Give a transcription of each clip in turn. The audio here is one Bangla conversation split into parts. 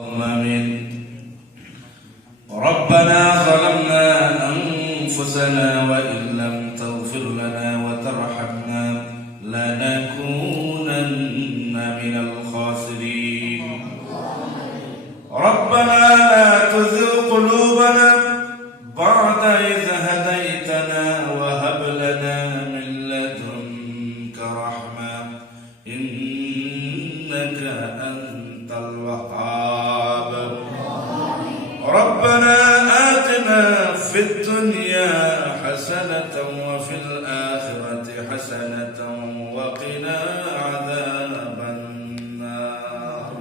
آمين. ربنا ظلمنا أنفسنا وإن لم تغفر لنا وترحمنا لنكونن من الخاسرين. ربنا لا تزغ قلوبنا ربنا آتنا في الدنيا حسنة وفي الآخرة حسنة وقنا عذاب النار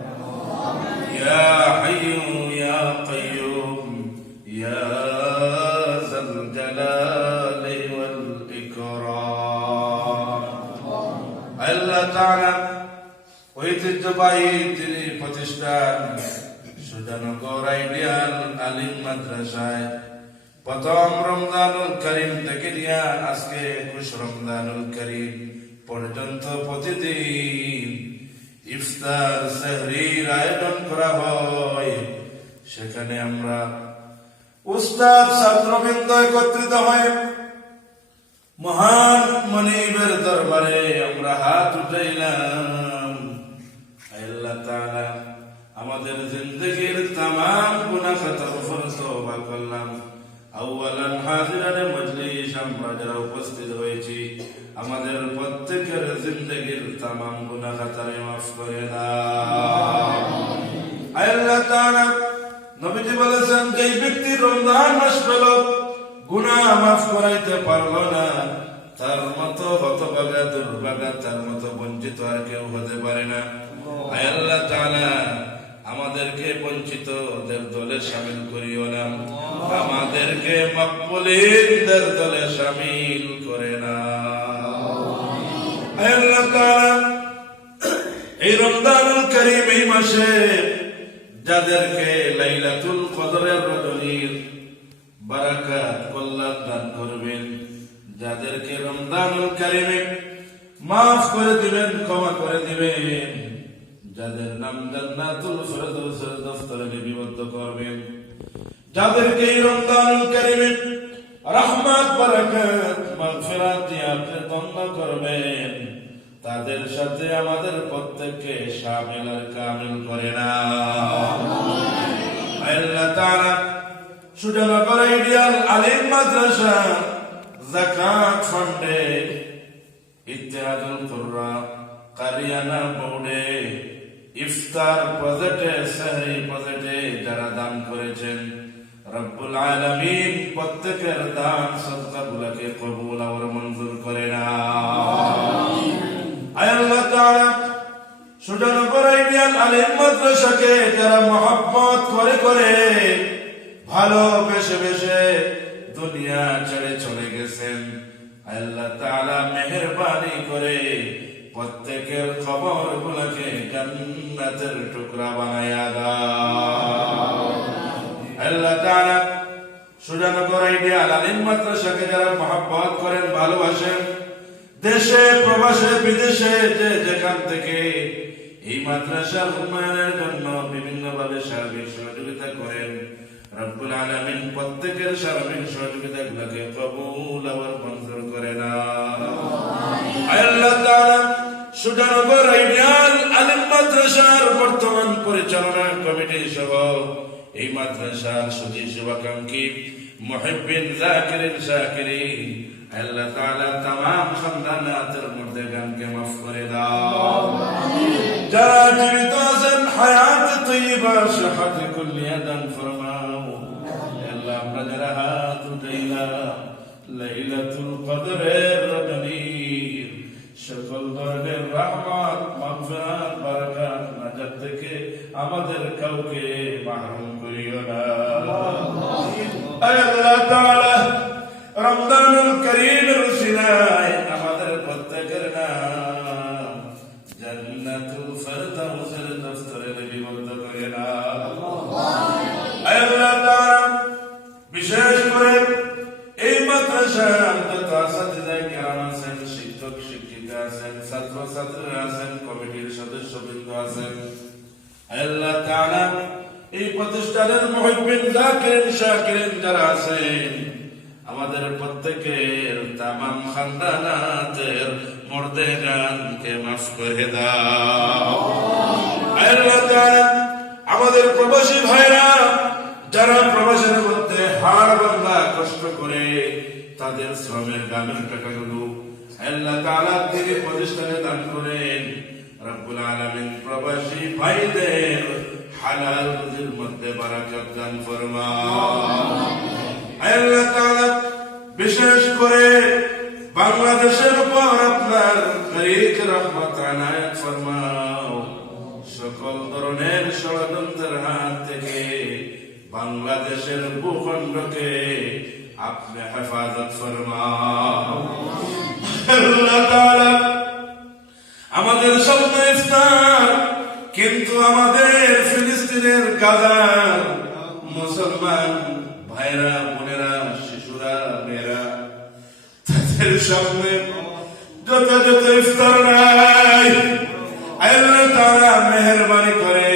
يا حي يا قيوم يا ذا الجلال والإكرام আল্লাহ তাআলা ঐতিহ্যবাহী তিনি প্রতিষ্ঠান সুজানগর আইডিয়াল আলিম মাদ্রাসায়। প্রথম রমজানুল করিম থেকে নিয়ে আজকে একুশ রমজানুল করিম পর্যন্ত প্রতিদিন ইফতার, সেহরির আয়োজন করা হয়। সেখানে আমরা উস্তাদ ছাত্রবৃন্দ একত্রিত হয় মহান মনিবের দরবারে আমরা হাত উঠাইলাম। আল্লাহ তাআলা আমাদের জিন্দগির তামাম গুনাহ খাতা গফর তওবা করলাম। আউয়ালান হাজিরানে মজলিস, আমরা যারা উপস্থিত হয়েছি, আমাদের প্রত্যেকের জিন্দগির তামাম গুনাহ খাতারে মাফ করে দাও। নবীজি বলেছেন যে ব্যক্তি রমজান মাস পেল, গুনাহ মাফ করাইতে পারল না, তার মতো হতভাগা, দুর্ভাগা, তার মতো বঞ্চিত আর কেউ হতে পারে না। আল্লাহ তাআলা আমাদেরকে বঞ্চিত ওদের দলে সামিল করিও না। আমাদেরকে মকবুলিনদের দলে সামিল করে না। এই করিম এই মাসে যাদেরকে লাইলাতুল কদরের রজনীর বারাকাত কল্যাণ দান করবেন, যাদেরকে করিমে মাফ করে দিবেন, ক্ষমা করে দিবেন। যাদের নাম জান্নাতুল ফেরদৌসের দফতরে লিপিবদ্ধ করবেন। যাদেরকে এই রমজানুল করিমে রহমত, বারাকাত, মাগফিরাত দিয়ে আপনি করবেন, তাদের সাথে আমাদের প্রত্যেককে শামিল আর কামিল করে না। আল্লাহ। তাআলা সুজনগর আইডিয়াল আলিম মাদ্রাসা যাকাত ফান্ডে ইত্তেহাদুল কুররা, কারিয়ানা বোর্ডে ইফতার প্রজেক্টে সাহরি প্রজেক্টে যারা দান করেছেন রব্বুল আলামিন প্রত্যেকের দান সদকাগুলোকে কবুল আর মঞ্জুর করে না। আল্লাহ তাআলা সুজনগর আইডিয়াল আলিম মাদ্রাসাকে যারা মহব্বত করে করে ভালোবেসে বেসে দুনিয়া ছেড়ে চলে গেছেন। আল্লাহ তাআলা মেহেরবানি করে প্রত্যেকের খবর গুলোকে জান্নাতের টুকরা বানায়া দাও। আইডিয়াল আলিম মাদ্রাসাকে যারা করেন, ভালোবাসেন, দেশে, প্রবাসে, বিদেশে, যে যেখান থেকে এই মাদ্রাসার উন্নয়নের জন্য বিভিন্ন ভাবে সার্বিক সহযোগিতা করেন, রব্বুল প্রত্যেকের সার্বিক সহযোগিতা গুলোকে সুজানগর আইডিয়াল আলিম মাদ্রাসার বর্তমান পরিচালনা কমিটি সহ এই মাদ্রাসার সুধী শুভাকাঙ্ক্ষী মুহিব্বিন জাকিরিন শাকিরিন আল্লাহ তাআলা तमाम খানদানাতের মধ্যে গানকে মাফ করে দাও যারা জীবিত আছেন হায়াত তৈবা শাহাদ কুল্লিয়া দান ফরমাও আল্লাহ আমরা যারা হাত উঠাইলাম লাইলাতুল কদরের রজনীর সকল ধরনের রহমত মাগফিরাত বারাকাত নাজাত থেকে আমাদের কাউকে মাহরুম করিও না। আল্লাহ তাআলা রমজানুল করিমের উসিলায় ছাত্র ছাত্রীরা আছেন, কমিটির সদস্যবৃন্দ আছেন। আল্লাহ তাআলা এই প্রতিষ্ঠানের মহিবিন জাকিরিন, শাকিরিন যারা আছেন, আমাদের প্রত্যেকের তামাম খানদানাতের মর্দে গানকে মাফ করে দাও। আল্লাহ তাআলা আমাদের প্রবাসী ভাইরা, যারা প্রবাসের মধ্যে হাড় ভাঙ্গা কষ্ট করে তাদের শ্রমের দামের টাকাগুলো আল্লাহ করেন। প্রবাসী আল্লাহ বিশেষ করে বাংলাদেশের উপর আপনার তরিক রহমত ফরমাও। সকল ধরনের ষড়যন্ত্রের হাত থেকে বাংলাদেশের ভূখণ্ডকে আপনি হেফাজত ফরমাও। আমাদের সামনে ইফতার কিন্তু আমাদের ফিলিস্তিনের মুসলমান ভাইরা, বোনেরা, শিশুরা, মেয়েরা, তাদের সামনে যথাযথ ইফতার নাই। তাআলা মেহেরবানি করে।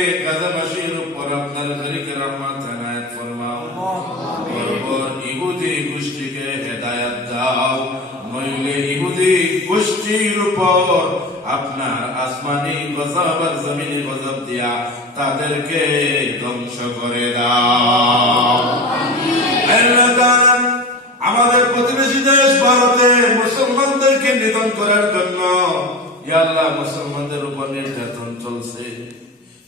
গোষ্ঠীর উপর আপনার আসমানি গজব আর জমিনি গজব দিয়া তাদেরকে ধ্বংস করে দাও। আমাদের প্রতিবেশী দেশ ভারতে মুসলমানদেরকে নিধন করার জন্য ইয়া আল্লাহ মুসলমানদের উপর নির্যাতন চলছে।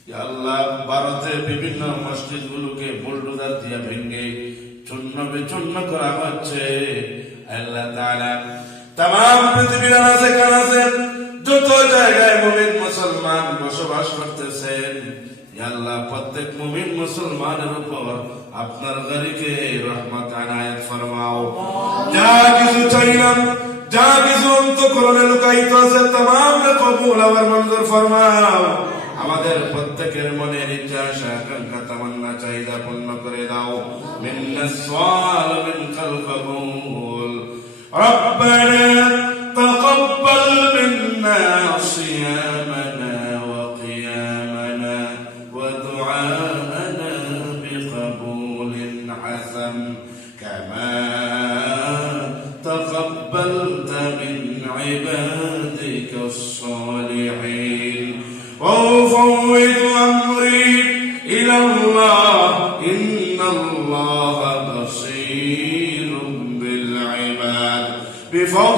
ইয়া আল্লাহ ভারতে বিভিন্ন মসজিদ গুলোকে বুলডোজার দিয়ে ভেঙে চূর্ণ বিচূর্ণ করা হচ্ছে। আল্লাহ তাআলা তাম পৃথিবীর আনাচে কানাচে যত জায়গায় মুমিন মুসলমান বসবাস করতেছেন প্রত্যেক মুমিন মুসলমানের উপর আপনার গরিকে রহমত ফরমাও। যা কিছু চাইলাম যা কিছু অন্তঃকরণে আছে তাম কবুল মঞ্জুর ফরমাও। আমাদের প্রত্যেকের ইচ্ছা আকাঙ্ক্ষা, তামান্না, চাহিদা পূর্ণ করে দাও। মিন্না সাল মিন ربنا تقبل منا صيامنا وقيامنا ودعاءنا بقبول حسن كما تقبلت من عبادك الصالحين. وأفوض أمري